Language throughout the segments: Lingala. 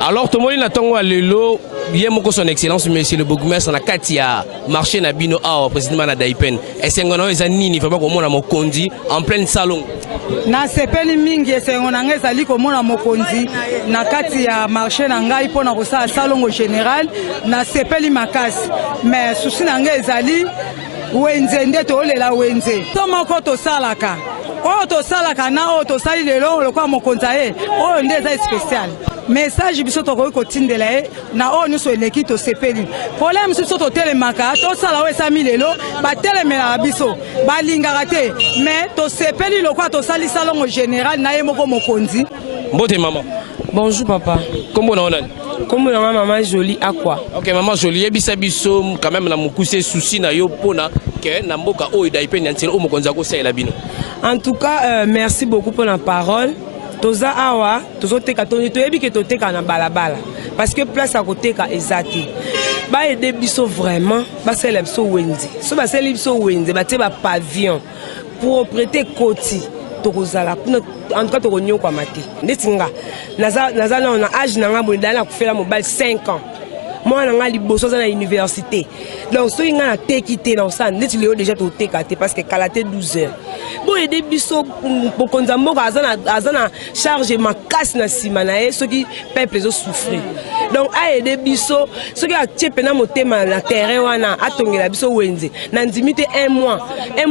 Alors, tout le monde a lelo, bien mon son excellence, monsieur le bourgmestre, na katia marché na bino a président na Daipen. Et c'est un eza nini vraiment comme on mokondi en plein salon. Na sepeli mingi esengona ngezali komona mokonzi na kati ya marché na ngai pona kosala salon au général na sepeli makasi mais souci na ngai ezali wenze nde tolela wenze to moko tosalaka oyo tosalaka na oyo tosali lelo lokwa mokonzi ye oyo nde eza spécial message biso tokoki kotindela ye na oyo nyonso eleki tosepeli problème biso totelemaka tosala oyo esami lelo batelemelaka biso balingaka te mais tosepeli lokwa tosali salon général na ye moko mokonzi. Mbote maman. Bonjour papa. Comment on a? Comment on a maman jolie à quoi? Ok maman jolie ebisa biso quand même na mukuse souci na yo pona que na mboka oyo Daipen yantelo o mokonzi ko sala bino. En tout cas merci beaucoup pour la parole. Toza awa tozoteka toni toyebi ke toteka na balabala parce que place à côté ka ezati ba aider biso vraiment ba sele biso wenzi so ba sele biso wenzi ba te ba pavillon pour prêter koti tokozala en tout cas tokonyo kwa mate ndetinga naza na âge na ngambo ndana kufela mobile 5 ans moi na ngali boso na université donc so inga na tekité na ça ndeti leo déjà toteka te parce que kalaté 12 heures bon aider biso bokonza moko azana charge makasi na sima na ye soki peuple zo souffrir donc a aider biso soki a tchepena motema na terrain wana atongela biso wenze na ndimite 1 mois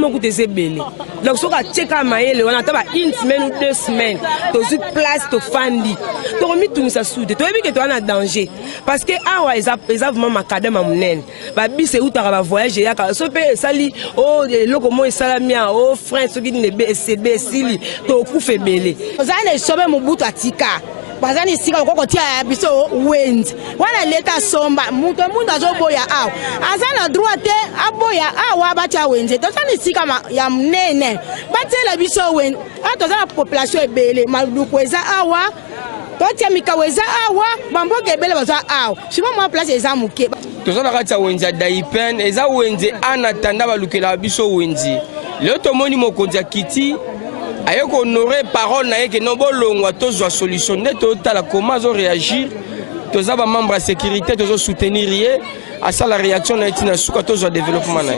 coûte zebele donc soki a tcheka mayele wana taba une semaine ou 2 semaines tozu place to fandi to remis tout ça soude to ebi ke to na danger parce que awa eza vraiment makadama munene ba bise utaka ba voyage ya ka so pe sali o loko mo salamia o frère soki ne be cd sili to kufe bele ozane sobe mobutu atika bazani sika ko tia biso wind wana leta somba muto azoboya aw azana droit te aboya awa bacha wenze tozani sika ya mnene batela biso wind atozana population ebele maluko eza awa totia mikaweza awa bamboke ebele baza awa shimo mwa place eza muke tozana kati wenze Daipen eza wenze anatanda balukela biso wenze leo tomoni mokonzi kiti ayeko honorer parole na yeke no bolongwa tozwa solution nde totala comment zo réagir toza ba membre à sécurité tozo soutenir ye à ça la réaction na itina suka tozwa développement na